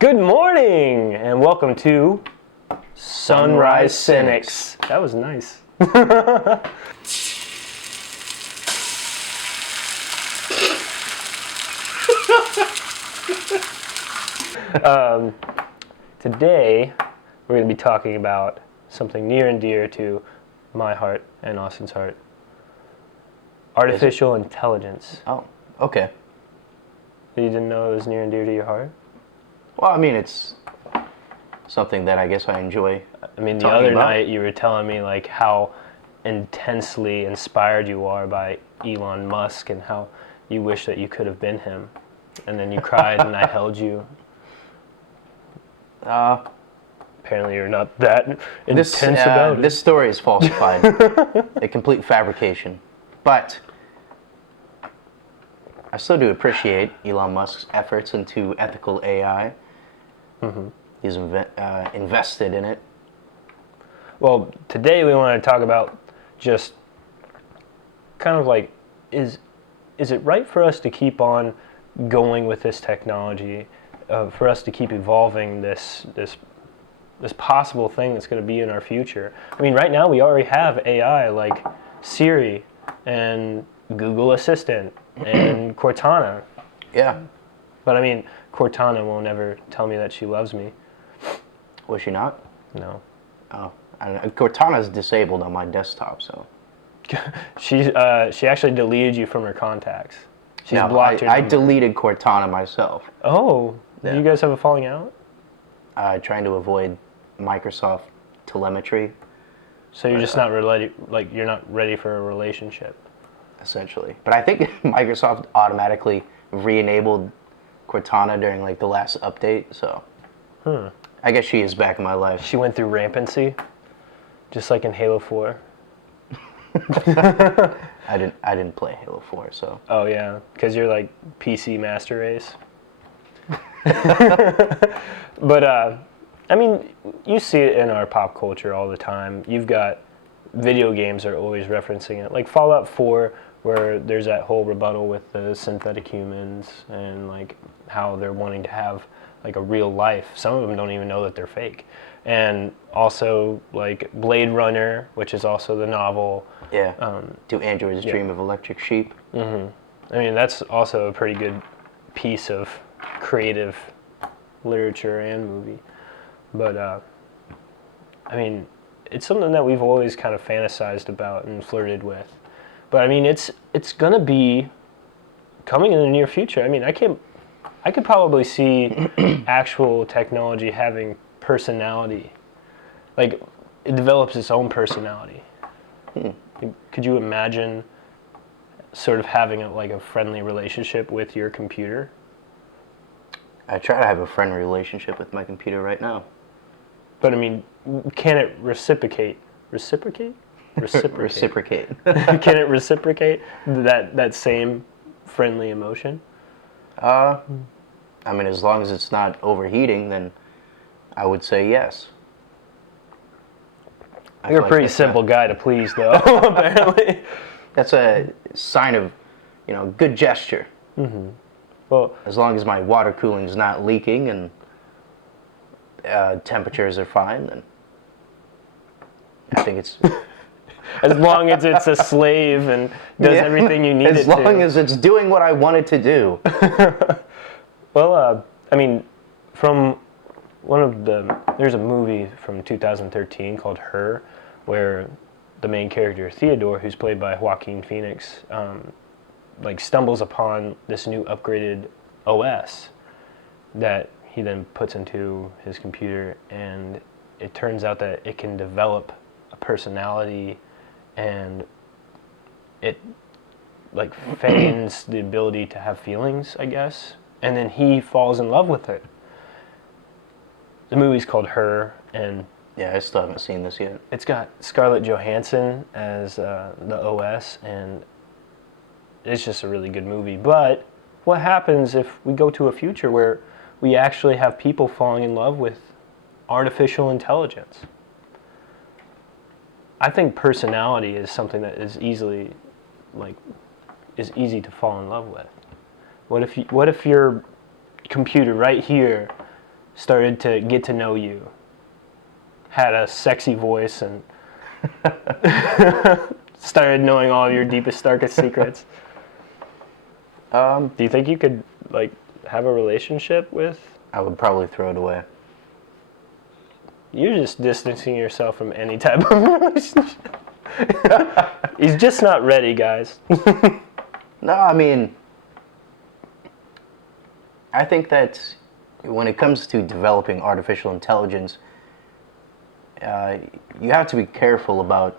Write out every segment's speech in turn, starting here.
Good morning, and welcome to Sunrise Cynics. That was nice. Today, we're going to be talking about something near and dear to my heart and Austin's heart. Artificial intelligence. Oh, okay. You didn't know it was near and dear to your heart? Well, I mean, it's something that I guess I enjoy. I mean, the other night you were telling me like how intensely inspired you are by Elon Musk and how you wish that you could have been him. And then you cried and I held you. Apparently you're not that intense about it. This story is falsified. A complete fabrication. But I still do appreciate Elon Musk's efforts into ethical AI. Mm-hmm. He's invested in it. Well, today we want to talk about just kind of like, is it right for us to keep on going with this technology, for us to keep evolving this possible thing that's going to be in our future? I mean, right now we already have AI like Siri and Google Assistant and Cortana. Yeah. But I mean, Cortana won't ever tell me that she loves me. Was she not? No. Oh, I don't know. Cortana's disabled on my desktop, so. She actually deleted you from her contacts. She's blocked your I number. deleted Cortana myself. Oh, yeah. You guys have a falling out? Trying to avoid Microsoft telemetry. So you're just not ready, like you're not ready for a relationship. Essentially. But I think Microsoft automatically re-enabled Cortana during like the last update, so I guess she is back in my life. She went through rampancy, just like in Halo 4. I didn't play Halo 4, so. Oh yeah, because you're like PC master race. But I mean, you see it in our pop culture all the time. You've got video games are always referencing it, like Fallout 4, where there's that whole rebuttal with the synthetic humans and like how they're wanting to have like a real life. Some of them don't even know that they're fake. And also like Blade Runner, which is also the novel. Yeah. Do androids dream of electric sheep? Mm-hmm. I mean, that's also a pretty good piece of creative literature and movie. But I mean, it's something that we've always kind of fantasized about and flirted with. But I mean, it's gonna be coming in the near future. I mean, I could probably see actual technology having personality. Like, it develops its own personality. Could you imagine sort of having a friendly relationship with your computer? I try to have a friendly relationship with my computer right now. But I mean, can it reciprocate? Reciprocate? Reciprocate. Can it reciprocate that same friendly emotion? I mean, as long as it's not overheating, then I would say yes. You're a pretty simple guy to please, though, apparently. That's a sign of, good gesture. Mm-hmm. Well, as long as my water cooling is not leaking and temperatures are fine, then I think it's... As long as it's a slave and does everything you need it to. As long as it's doing what I want it to do. Well, I mean, from there's a movie from 2013 called Her, where the main character, Theodore, who's played by Joaquin Phoenix, stumbles upon this new upgraded OS that he then puts into his computer, and it turns out that it can develop a personality, and it feigns the ability to have feelings, I guess, and then he falls in love with it. The movie's called Her, and yeah, I still haven't seen this yet. It's got Scarlett Johansson as the OS, and it's just a really good movie. But what happens if we go to a future where we actually have people falling in love with artificial intelligence? I think personality is something that is easy to fall in love with. What if your computer right here started to get to know you, had a sexy voice, and started knowing all your deepest, darkest secrets, do you think you could like have a relationship with? I would probably throw it away. You're just distancing yourself from any type of relationship. He's just not ready, guys. No, I mean, I think that when it comes to developing artificial intelligence, you have to be careful about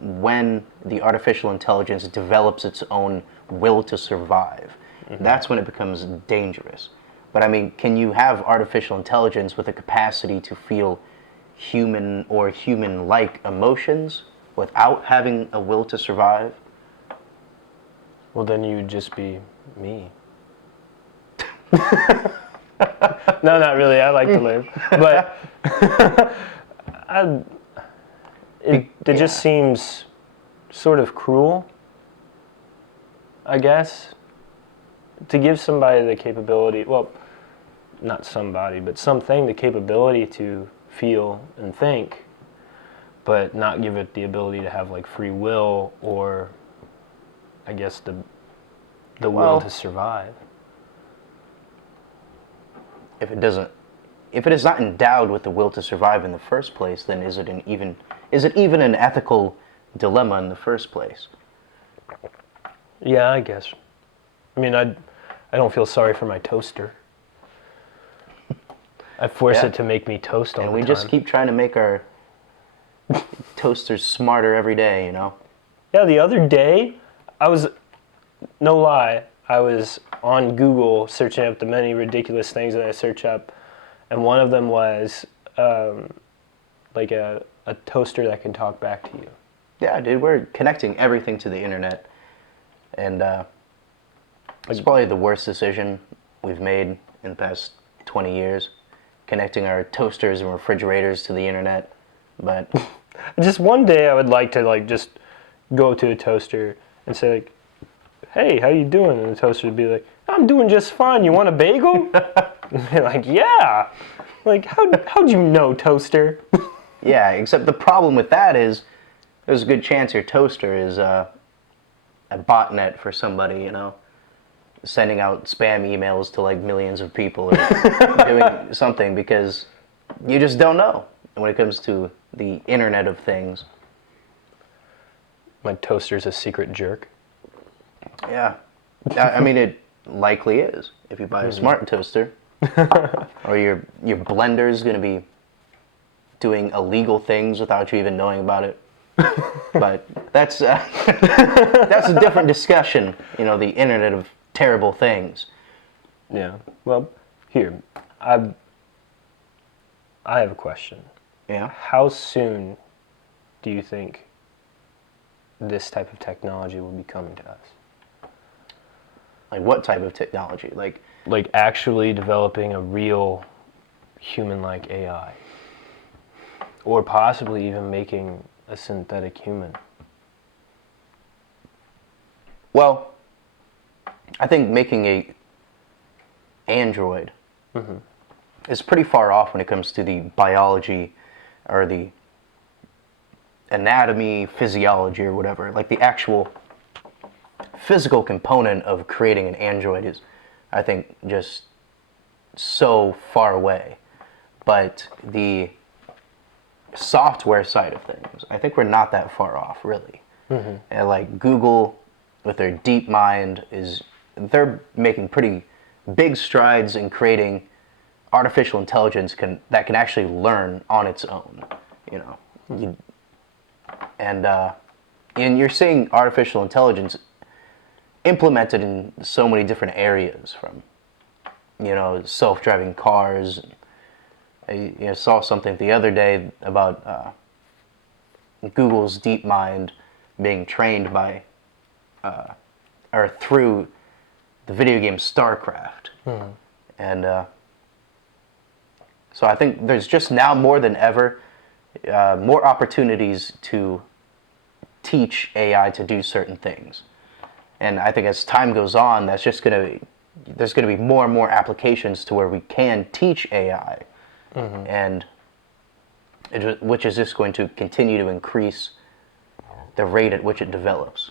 when the artificial intelligence develops its own will to survive. That's when it becomes dangerous. But I mean, can you have artificial intelligence with a capacity to feel human or human-like emotions without having a will to survive? Well, then you'd just be me. No, not really. I like to live, but it just seems sort of cruel, I guess, to give somebody the capability. Well, not somebody, but something the capability to feel and think, but not give it the ability to have like free will or, I guess, the will to survive. If it is not endowed with the will to survive in the first place, then is it even an ethical dilemma in the first place? Yeah, I guess. I mean, I don't feel sorry for my toaster. I force it to make me toast all the time. And we just keep trying to make our toasters smarter every day, you know? Yeah, the other day, no lie, I was on Google searching up the many ridiculous things that I search up, and one of them was like a toaster that can talk back to you. Yeah, dude, we're connecting everything to the internet, and it's probably the worst decision we've made in the past 20 years, connecting our toasters and refrigerators to the internet. But just one day I would like to like just go to a toaster and say like, "Hey, how you doing?" And the toaster would be like, "I'm doing just fine. You want a bagel?" And they're like, "Yeah." Like, how'd you know, toaster? yeah, except the problem with that is there's a good chance your toaster is a botnet for somebody, you know, sending out spam emails to like millions of people or doing something, because you just don't know when it comes to the Internet of Things. My toaster's a secret jerk. Yeah. I mean, it likely is if you buy a smart toaster. Or your blender is going to be doing illegal things without you even knowing about it. But that's a different discussion, you know, the Internet of terrible things. Yeah. Well, here, I have a question. Yeah. How soon do you think this type of technology will be coming to us? Like what type of technology? Like actually developing a real human-like AI, or possibly even making a synthetic human. Well, I think making a android is pretty far off when it comes to the biology or the anatomy, physiology, or whatever. Like the actual physical component of creating an android is, I think, just so far away. But the software side of things, I think we're not that far off, really. And like Google, with their deep mind, they're making pretty big strides in creating artificial intelligence that can actually learn on its own, you know. And you're seeing artificial intelligence implemented in so many different areas, from, you know, self-driving cars. I saw something the other day about Google's DeepMind being trained by, or through the video game StarCraft. And so I think there's just now more than ever, more opportunities to teach AI to do certain things. And I think as time goes on, that's just going to there's going to be more and more applications to where we can teach AI, and which is just going to continue to increase the rate at which it develops.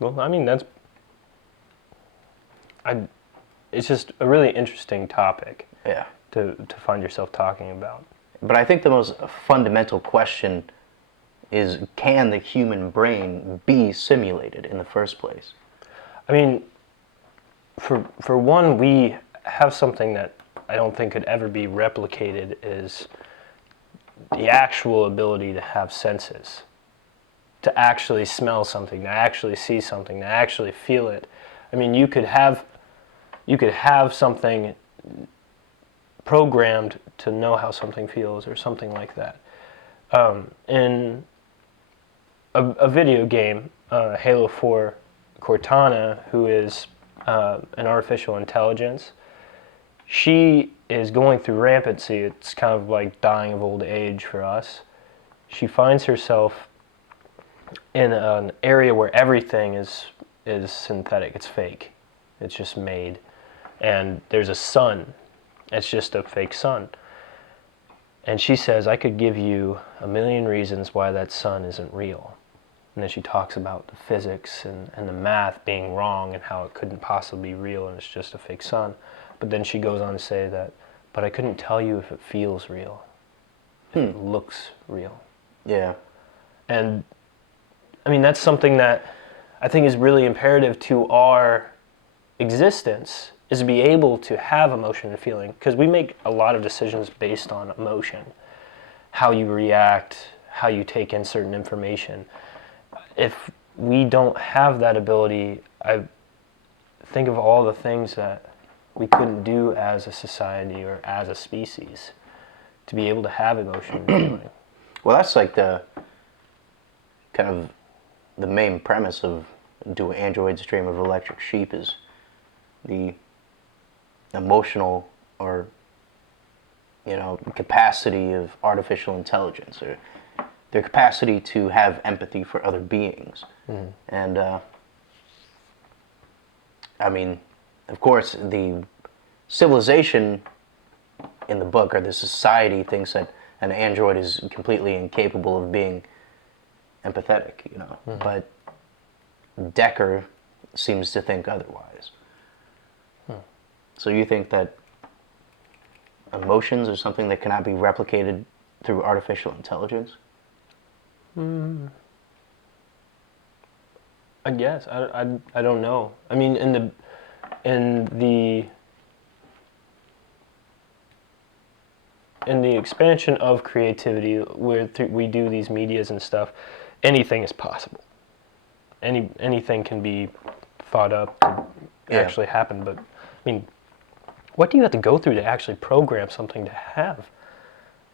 Well, I mean, it's just a really interesting topic Yeah. to find yourself talking about. But I think the most fundamental question is, can the human brain be simulated in the first place? I mean, for one, we have something that I don't think could ever be replicated is the actual ability to have senses, to actually smell something, to actually see something, to actually feel it. I mean, you could have something programmed to know how something feels or something like that. In a video game, Halo 4, Cortana, who is an artificial intelligence, she is going through rampancy. It's kind of like dying of old age for us. She finds herself in an area where everything is synthetic. It's fake. It's just made. And there's a sun. It's just a fake sun. And she says, I could give you a million reasons why that sun isn't real. And then she talks about the physics and the math being wrong and how it couldn't possibly be real and it's just a fake sun. But then she goes on to say that, but I couldn't tell you if it feels real, if it looks real. Yeah. And I mean, that's something that I think is really imperative to our existence, is to be able to have emotion and feeling, because we make a lot of decisions based on emotion, how you react, how you take in certain information. If we don't have that ability, I think of all the things that we couldn't do as a society or as a species to be able to have emotion and feeling. Well, that's like the kind of the main premise of Do Androids Dream of Electric Sheep, is the emotional or capacity of artificial intelligence, or their capacity to have empathy for other beings. And I mean, of course, the civilization in the book, or the society, thinks that an android is completely incapable of being empathetic, but Decker seems to think otherwise. So you think that emotions are something that cannot be replicated through artificial intelligence? I guess I don't know. I mean, in the expansion of creativity, where we do these medias and stuff, anything is possible. Anything can be thought up to actually happen. But I mean, what do you have to go through to actually program something to have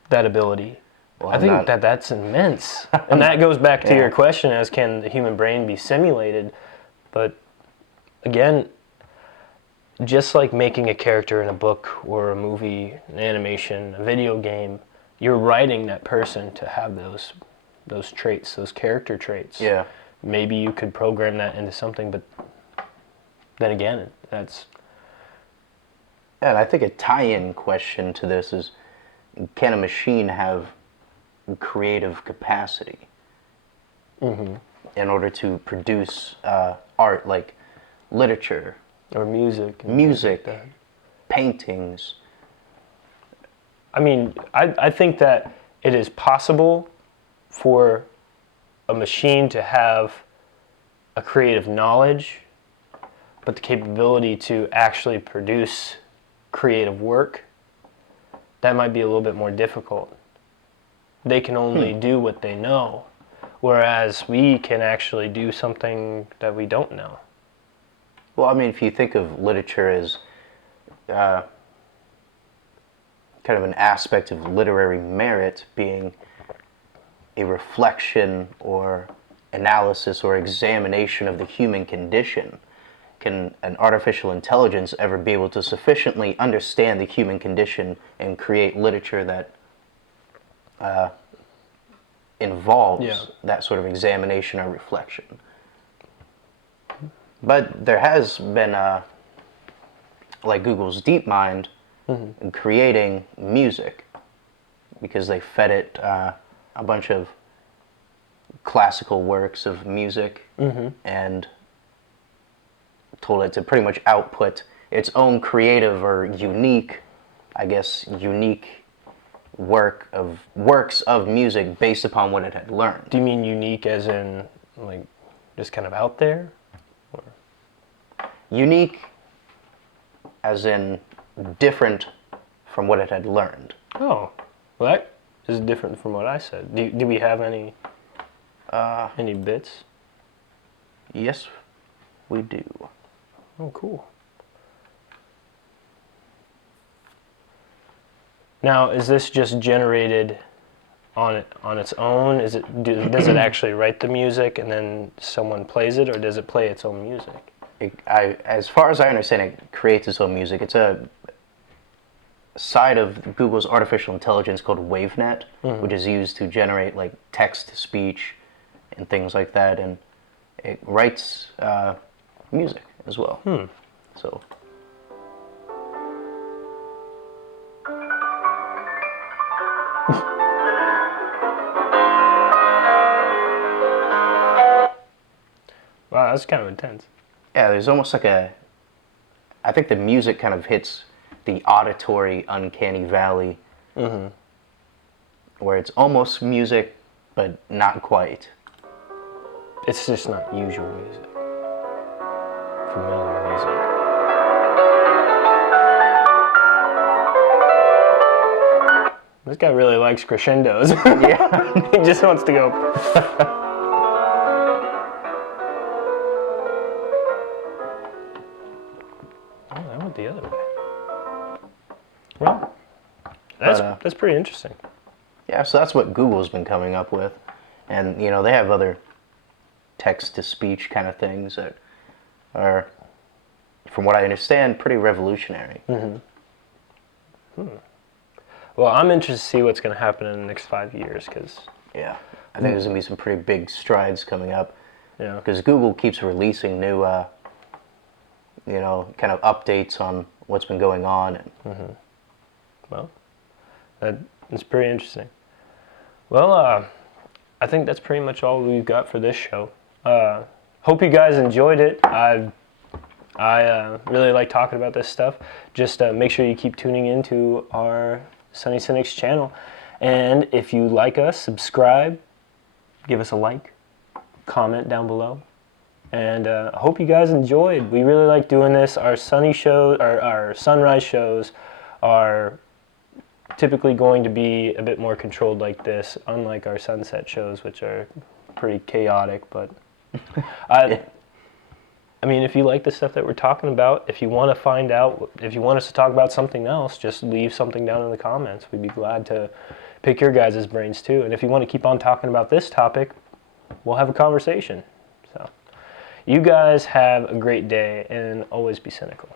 that ability? Well, I think that's immense. And that goes back to your question as, can the human brain be simulated? But again, just like making a character in a book or a movie, an animation, a video game, you're writing that person to have those traits, those character traits. Yeah. Maybe you could program that into something, but then again, that's... And I think a tie-in question to this is, can a machine have creative capacity in order to produce art, like literature or music, like that, paintings? I mean, I think that it is possible for a machine to have a creative knowledge, but the capability to actually produce creative work, that might be a little bit more difficult. They can only do what they know, whereas we can actually do something that we don't know. Well, I mean, if you think of literature as kind of an aspect of literary merit being a reflection or analysis or examination of the human condition, can an artificial intelligence ever be able to sufficiently understand the human condition and create literature that involves that sort of examination or reflection? But there has been, like Google's DeepMind, in creating music, because they fed it a bunch of classical works of music and told it to pretty much output its own creative or unique, I guess, unique works of music based upon what it had learned. Do you mean unique as in, like, just kind of out there? Or? Unique as in different from what it had learned. Oh, well, that is different from what I said. Do we have any bits? Yes, we do. Oh, cool. Now, is this just generated on its own? Does it actually write the music and then someone plays it, or does it play its own music? As far as I understand, it creates its own music. It's a side of Google's artificial intelligence called WaveNet, which is used to generate like text-to-speech and things like that, and it writes music as well. So. Wow, that's kind of intense. Yeah, there's almost like I think the music kind of hits the auditory uncanny valley, where it's almost music, but not quite. It's just not usual music. Familiar music. This guy really likes crescendos. Yeah. He just wants to go. Oh, I went the other way. Well, that's pretty interesting. Yeah, so that's what Google's been coming up with. And, you know, they have other text-to-speech kind of things that are, from what I understand, pretty revolutionary. Well, I'm interested to see what's going to happen in the next 5 years, because... Yeah, I think there's going to be some pretty big strides coming up. Yeah. Because Google keeps releasing new, you know, kind of updates on what's been going on. And Well, that's pretty interesting. Well, I think that's pretty much all we've got for this show. Hope you guys enjoyed it. I really like talking about this stuff. Just make sure you keep tuning into our Sunny Cynics channel. And if you like us, subscribe, give us a like, comment down below. And I hope you guys enjoyed. We really like doing this. Our our sunrise shows are typically going to be a bit more controlled like this, unlike our sunset shows, which are pretty chaotic. But I mean, if you like the stuff that we're talking about, if you want to find out, if you want us to talk about something else, just leave something down in the comments. We'd be glad to pick your guys' brains too. And if you want to keep on talking about this topic, we'll have a conversation. So, you guys have a great day, and always be cynical.